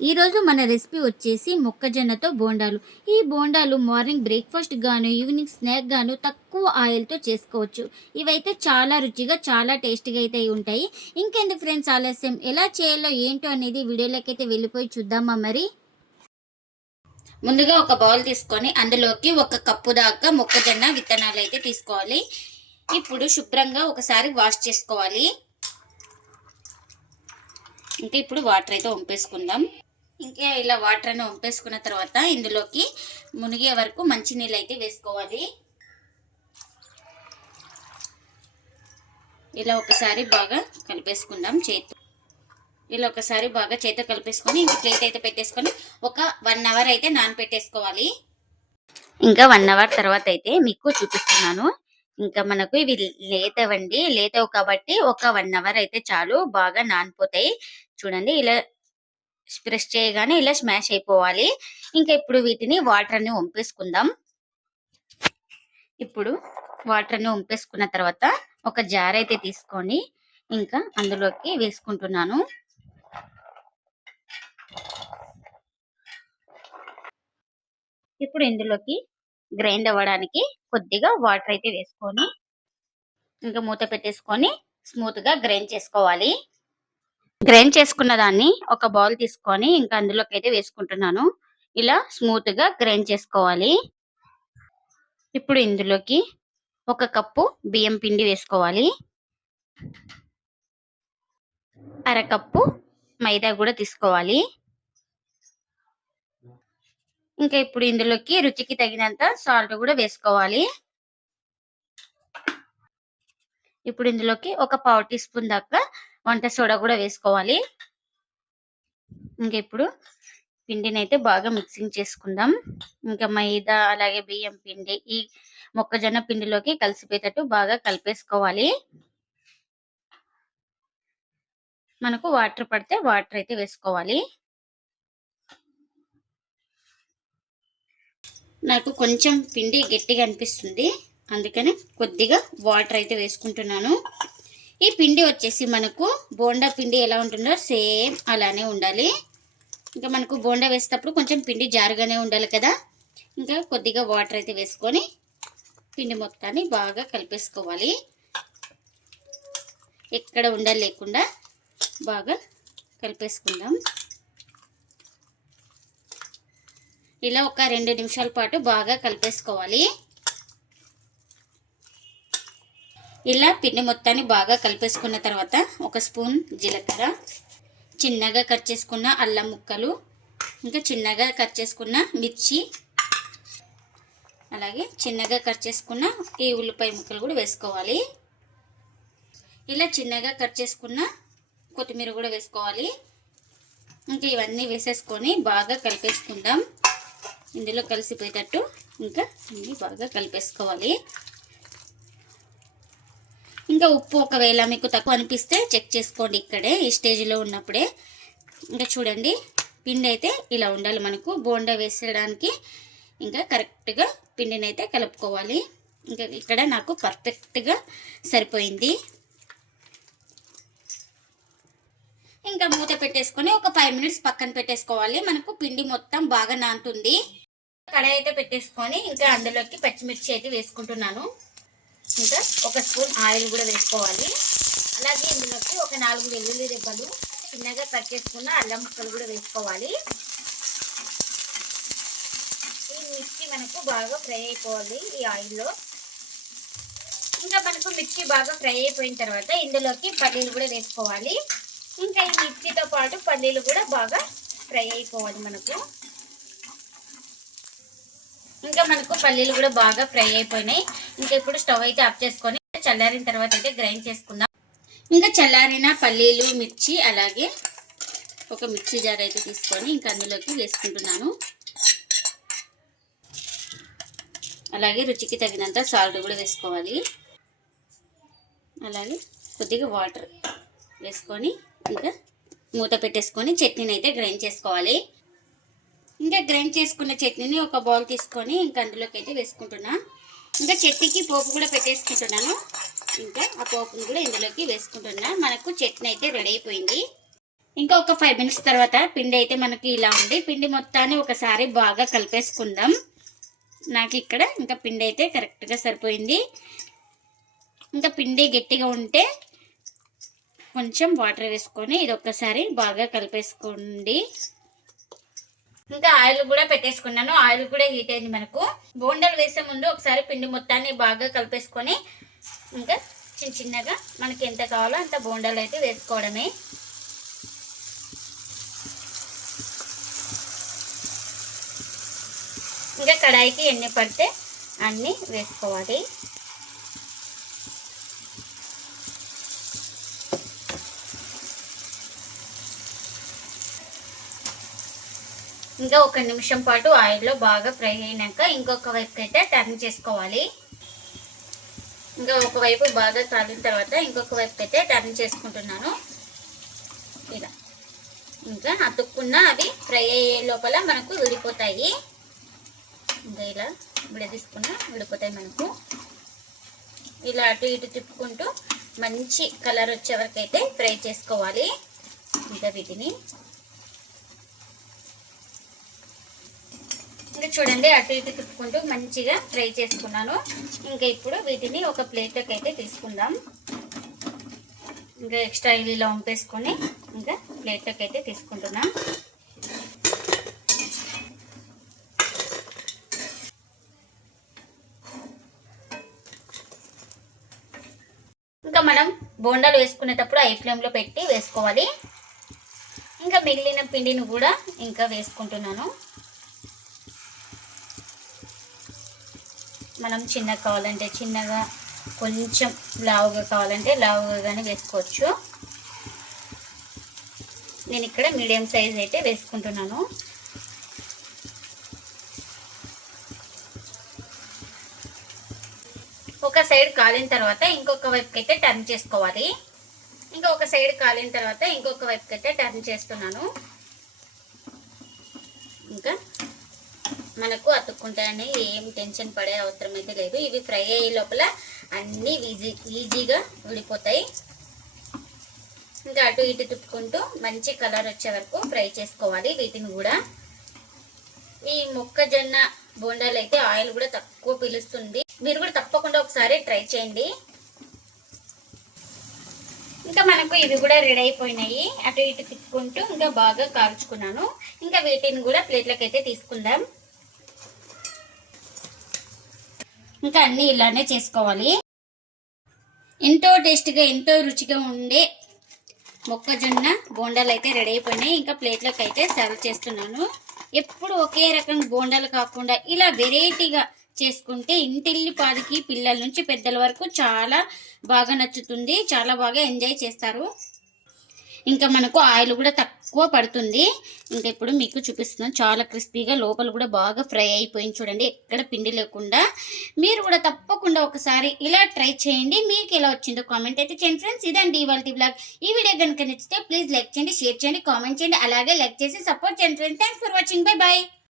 ఈరోజు మన రెసిపీ వచ్చేసి మొక్కజొన్నతో బోండాలు. ఈ బోండాలు మార్నింగ్ బ్రేక్ఫాస్ట్ గాను ఈవినింగ్ స్నాక్ గాను తక్కువ ఆయిల్తో చేసుకోవచ్చు. ఇవైతే చాలా రుచిగా చాలా టేస్టీగా అయితే ఉంటాయి. ఇంకెందుకు ఫ్రెండ్స్ ఆలస్యం? ఎలా చేయాలో ఏంటో అనేది వీడియోలోకి అయితే వెళ్ళిపోయి చూద్దామా మరి? ముందుగా ఒక బౌల్ తీసుకొని అందులోకి ఒక కప్పు దాకా మొక్కజొన్న విత్తనాలు అయితే తీసుకోవాలి. ఇప్పుడు శుభ్రంగా ఒకసారి వాష్ చేసుకోవాలి. ఇంకా ఇప్పుడు వాటర్ అయితే వంపేసుకుందాం ఇంకా ఇలా వాటర్ అని వంపేసుకున్న తర్వాత ఇందులోకి మునిగే వరకు మంచి నీళ్ళు అయితే వేసుకోవాలి. ఇలా ఒకసారి బాగా కలిపేసుకుందాం చేతి ఇలా ఒకసారి బాగా చేతితో కలిపేసుకొని ఇంక ప్లేట్ అయితే పెట్టేసుకొని ఒక వన్ అవర్ అయితే నానపెట్టేసుకోవాలి. ఇంకా వన్ అవర్ తర్వాత అయితే మీకు చూపిస్తున్నాను. ఇంకా మనకు ఇవి లేతవండి. లేతవు కాబట్టి ఒక వన్ అవర్ అయితే చాలు బాగా నానిపోతాయి. చూడండి ఇలా ప్రెస్ చేయగానే ఇలా స్మాష్ అయిపోవాలి. ఇంకా ఇప్పుడు వీటిని వాటర్ అన్ని వంపేసుకుందాం. ఇప్పుడు వాటర్ని వంపేసుకున్న తర్వాత ఒక జార్ అయితే తీసుకొని ఇంకా అందులోకి వేసుకుంటున్నాను. ఇప్పుడు ఇందులోకి గ్రైండ్ అవ్వడానికి కొద్దిగా వాటర్ అయితే వేసుకొని ఇంకా మూత పెట్టేసుకొని స్మూత్గా గ్రైండ్ చేసుకోవాలి. గ్రైండ్ చేసుకున్న దాన్ని ఒక బౌల్ తీసుకొని ఇంకా అందులోకి అయితే వేసుకుంటున్నాను. ఇలా స్మూత్గా గ్రైండ్ చేసుకోవాలి. ఇప్పుడు ఇందులోకి ఒక కప్పు బియ్యం పిండి వేసుకోవాలి. అరకప్పు మైదా కూడా తీసుకోవాలి. ఇంకా ఇప్పుడు ఇందులోకి రుచికి తగినంత సాల్ట్ కూడా వేసుకోవాలి. ఇప్పుడు ఇందులోకి ఒక పావు టీ స్పూన్ దాకా వంట సోడా కూడా వేసుకోవాలి. ఇంకా ఇప్పుడు పిండిని అయితే బాగా మిక్సింగ్ చేసుకుందాం. ఇంకా మైదా అలాగే బియ్యం పిండి ఈ మొక్కజొన్న పిండిలోకి కలిసిపోయేటట్టు బాగా కలిపేసుకోవాలి. మనకు వాటర్ పడితే వాటర్ అయితే వేసుకోవాలి. నాకు కొంచెం పిండి గట్టిగా అనిపిస్తుంది. అందుకని కొద్దిగా వాటర్ అయితే వేసుకుంటున్నాను. ఈ పిండి వచ్చేసి మనకు బోండా పిండి ఎలా ఉంటుందో సేమ్ అలానే ఉండాలి. ఇంకా మనకు బోండా వేసేటప్పుడు కొంచెం పిండి జారుగానే ఉండాలి కదా. ఇంకా కొద్దిగా వాటర్ అయితే వేసుకొని పిండి మొత్తాన్ని బాగా కలిపేసుకోవాలి. ఎక్కడ ఉండాలి లేకుండా బాగా కలిపేసుకుందాం. ఇలా ఒక రెండు నిమిషాల పాటు బాగా కలిపేసుకోవాలి. ఇలా పిండి మొత్తాన్ని బాగా కలిపేసుకున్న తర్వాత ఒక స్పూన్ జీలకర్ర చిన్నగా కట్ చేసుకున్న అల్లం ముక్కలు ఇంకా చిన్నగా కట్ చేసుకున్న మిర్చి అలాగే చిన్నగా కట్ చేసుకున్న ఈ ఉల్లిపాయ ముక్కలు కూడా వేసుకోవాలి. ఇలా చిన్నగా కట్ చేసుకున్న కొత్తిమీర కూడా వేసుకోవాలి. ఇంకా ఇవన్నీ వేసేసుకొని బాగా కలిపేసుకుందాం. ఇందులో కలిసిపోయేటట్టు ఇంకా అన్ని బాగా కలిపేసుకోవాలి. ఇంకా ఉప్పు ఒకవేళ మీకు తక్కువ అనిపిస్తే చెక్ చేసుకోండి ఇక్కడే ఈ స్టేజ్లో ఉన్నప్పుడే. ఇంకా చూడండి పిండి అయితే ఇలా ఉండాలి మనకు. బోండా వేసేయడానికి ఇంకా కరెక్ట్గా పిండిని అయితే కలుపుకోవాలి. ఇంకా ఇక్కడ నాకు పర్ఫెక్ట్గా సరిపోయింది. ఇంకా మూత పెట్టేసుకొని ఒక ఫైవ్ మినిట్స్ పక్కన పెట్టేసుకోవాలి. మనకు పిండి మొత్తం బాగా నాంటుంది కడాయి అయితే పెట్టేసుకొని ఇంకా అందులోకి పచ్చిమిర్చి అయితే వేసుకుంటున్నాను. ఇంకా ఒక స్పూన్ ఆయిల్ కూడా వేసుకోవాలి. అలాగే ఇందులోకి ఒక నాలుగు వెల్లుల్లి దెబ్బలు చిన్నగా కట్ చేసుకున్న అల్లం ముక్కలు కూడా వేసుకోవాలి. ఈ మిర్చి మనకు బాగా ఫ్రై అయిపోవాలి ఈ ఆయిల్లో. ఇంకా మనకు మిర్చి బాగా ఫ్రై అయిపోయిన తర్వాత ఇందులోకి పల్లీలు కూడా వేసుకోవాలి. ఇంకా ఈ మిర్చితో పాటు పల్లీలు కూడా బాగా ఫ్రై అయిపోవాలి మనకు. ఇంకా మనకు పల్లీలు కూడా బాగా ఫ్రై అయిపోయినాయి. ఇంకా ఇప్పుడు స్టవ్ అయితే ఆఫ్ చేసుకొని చల్లారిన తర్వాత అయితే గ్రైండ్ చేసుకుందాం. ఇంకా చల్లారిన పల్లీలు మిర్చి అలాగే ఒక మిర్చి జార్ అయితే తీసుకొని ఇంకా అందులోకి వేసుకుంటున్నాను. అలాగే రుచికి తగినంత సాల్ట్ కూడా వేసుకోవాలి. అలాగే కొద్దిగా వాటర్ వేసుకొని ఇంకా మూత పెట్టేసుకొని చట్నీని అయితే గ్రైండ్ చేసుకోవాలి. ఇంకా గ్రైండ్ చేసుకున్న చట్నీని ఒక బౌల్ తీసుకొని ఇంకా అందులోకి అయితే వేసుకుంటున్నా. ఇంకా చట్నీకి పోపు కూడా పెట్టేసుకుంటున్నాను. ఇంకా ఆ పోపుని కూడా ఇందులోకి వేసుకుంటున్నా. మనకు చట్నీ అయితే రెడీ అయిపోయింది. ఇంకా ఒక ఫైవ్ మినిట్స్ తర్వాత పిండి అయితే మనకి ఇలా ఉంది. పిండి మొత్తాన్ని ఒకసారి బాగా కలిపేసుకుందాం. నాకు ఇక్కడ ఇంకా పిండి అయితే కరెక్ట్గా సరిపోయింది. ఇంకా పిండి గట్టిగా ఉంటే కొంచెం వాటర్ వేసుకొని ఇది ఒక్కసారి బాగా కలిపేసుకోండి. ఇంకా ఆయిల్ కూడా పెట్టేసుకున్నాను. ఆయిల్ కూడా హీట్ అయింది మనకు. బోండాలు వేసే ముందు ఒకసారి పిండి మొత్తాన్ని బాగా కలిపేసుకొని ఇంకా చిన్న చిన్నగా మనకి ఎంత కావాలో అంత బోండాలు అయితే వేసుకోవడమే. ఇంకా కడాయికి ఎన్ని పడితే అన్నీ వేసుకోవాలి. ఇంకా ఒక నిమిషం పాటు ఆయిల్లో బాగా ఫ్రై అయినాక ఇంకొక వైపుకి అయితే టర్న్ చేసుకోవాలి. ఇంకా ఒకవైపు బాగా కాలిన తర్వాత ఇంకొక వైపుకి అయితే టర్న్ చేసుకుంటున్నాను. ఇలా ఇంకా అతుక్కున్న అవి ఫ్రై అయ్యే లోపల మనకు విడిపోతాయి. ఇంకా ఇలా విడదీసుకున్న విడిపోతాయి మనకు. ఇలా అటు ఇటు తిప్పుకుంటూ మంచి కలర్ వచ్చే వరకు అయితే ఫ్రై చేసుకోవాలి. ఇంకా వీటిని ఇంకా చూడండి అటు ఇటు తిప్పుకుంటూ మంచిగా ఫ్రై చేసుకున్నాను. ఇంకా ఇప్పుడు వీటిని ఒక ప్లేట్లోకి అయితే తీసుకుందాం. ఇంకా ఎక్స్ట్రా ఇవి ఇలా వంపేసుకొని ఇంకా ప్లేట్లోకి అయితే తీసుకుంటున్నాం. ఇంకా మనం బోండాలు వేసుకునేటప్పుడు ఐ ఫ్లేమ్లో పెట్టి వేసుకోవాలి. ఇంకా మిగిలిన పిండిని కూడా ఇంకా వేసుకుంటున్నాను. మనం చిన్నగా కావాలంటే చిన్నగా కొంచెం లావుగా కావాలంటే లావుగా కానీ వేసుకోవచ్చు. నేను ఇక్కడ మీడియం సైజ్ అయితే వేసుకుంటున్నాను. ఒక సైడ్ కాలిన తర్వాత ఇంకొక వైపుకి అయితే టర్న్ చేసుకోవాలి. ఇంకా ఒక సైడ్ కాలిన తర్వాత ఇంకొక వైపుకి అయితే టర్న్ చేస్తున్నాను. ఇంకా మనకు అతుక్కుంటాయని ఏం టెన్షన్ పడే అవసరం అయితే లేదు. ఇవి ఫ్రై అయ్యే లోపల అన్నీ ఈజీ ఈజీగా ఉడిపోతాయి. ఇంకా అటు ఇటు తిప్పుకుంటూ మంచి కలర్ వచ్చే వరకు ఫ్రై చేసుకోవాలి వీటిని కూడా. ఈ మొక్కజొన్న బోండాలు అయితే ఆయిల్ కూడా తక్కువ పీలుస్తుంది. మీరు కూడా తప్పకుండా ఒకసారి ట్రై చేయండి. ఇంకా మనకు ఇవి కూడా రెడీ అయిపోయినాయి. అటు ఇటు తిప్పుకుంటూ ఇంకా బాగా కాల్చుకున్నాను ఇంకా వీటిని కూడా ప్లేట్లోకి అయితే తీసుకుందాం. ఇంకా అన్నీ ఇలానే చేసుకోవాలి. ఎంతో టేస్ట్గా ఎంతో రుచిగా ఉండే మొక్కజొన్న బోండాలు అయితే రెడీ అయిపోయినాయి. ఇంకా ప్లేట్లోకి అయితే సర్వ్ చేస్తున్నాను. ఎప్పుడు ఒకే రకం బోండాలు కాకుండా ఇలా వెరైటీగా చేసుకుంటే ఇంటిల్లి పాదికి పిల్లల నుంచి పెద్దల వరకు చాలా బాగా నచ్చుతుంది. చాలా బాగా ఎంజాయ్ చేస్తారు. ఇంకా మనకు ఆయిల్ కూడా తక్కువ పడుతుంది. ఇంకా ఇప్పుడు మీకు చూపిస్తున్నాను. చాలా క్రిస్పీగా లోపల కూడా బాగా ఫ్రై అయిపోయింది చూడండి. ఎక్కడ పిండి లేకుండా. మీరు కూడా తప్పకుండా ఒకసారి ఇలా ట్రై చేయండి. మీకు ఎలా వచ్చిందో కామెంట్ అయితే చేయండి ఫ్రెండ్స్. ఇదండి ఇవాళ బ్లాగ్. ఈ వీడియో కనుక నచ్చితే ప్లీజ్ లైక్ చేయండి షేర్ చేయండి కామెంట్ చేయండి. అలాగే లైక్ చేసి సపోర్ట్ చేయండి friends. Thanks for watching. Bye bye